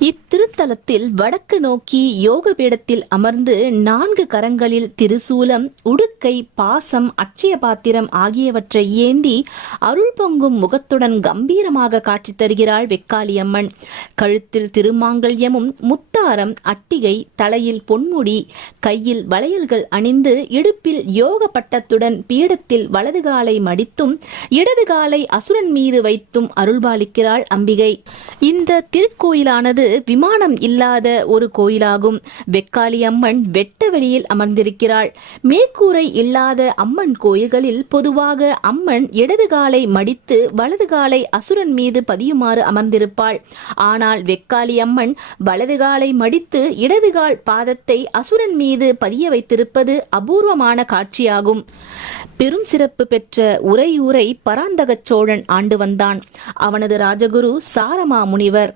இத்திருத்தலத்தில் வடக்கு நோக்கி யோக பீடத்தில் அமர்ந்து நான்கு கரங்களில் திருசூலம் உடுக்கை பாசம் அட்சய பாத்திரம் ஆகியவற்றை ஏந்தி அருள் பொங்கும் முகத்துடன் கம்பீரமாக காட்சி தருகிறாள் வெக்காளியம்மன். கழுத்தில் திருமாங்கல்யமும் முத்தாரம் அட்டிகை தலையில் பொன்முடி கையில் வளையல்கள் அணிந்து இடுப்பில் யோக பட்டத்துடன் பீடத்தில் வலது காலை மடித்தும் இடது காலை அசுரன் மீது வைத்தும் அருள்பாலிக்கிறாள் அம்பிகை. இந்த திருக்கோயிலானது விமானம் இல்லாத ஒரு கோயிலாகும். வெக்காளி அம்மன் வெட்ட வெளியில் அமர்ந்திருக்கிறாள். மேற்கூரை இல்லாத அம்மன் கோயில்களில் பொதுவாக அம்மன் இடது காலை மடித்து வலது காலை அசுரன் மீது பதியுமாறு அமர்ந்திருப்பாள். ஆனால் வெக்காளி அம்மன் வலது காலை மடித்து இடது கால் பாதத்தை அசுரன் மீது பதிய வைத்திருப்பது அபூர்வமான காட்சியாகும். பெரும் சிறப்பு பெற்ற உரையூரை பராந்தக சோழன் ஆண்டு வந்தான். அவனது ராஜகுரு சாரமா முனிவர்.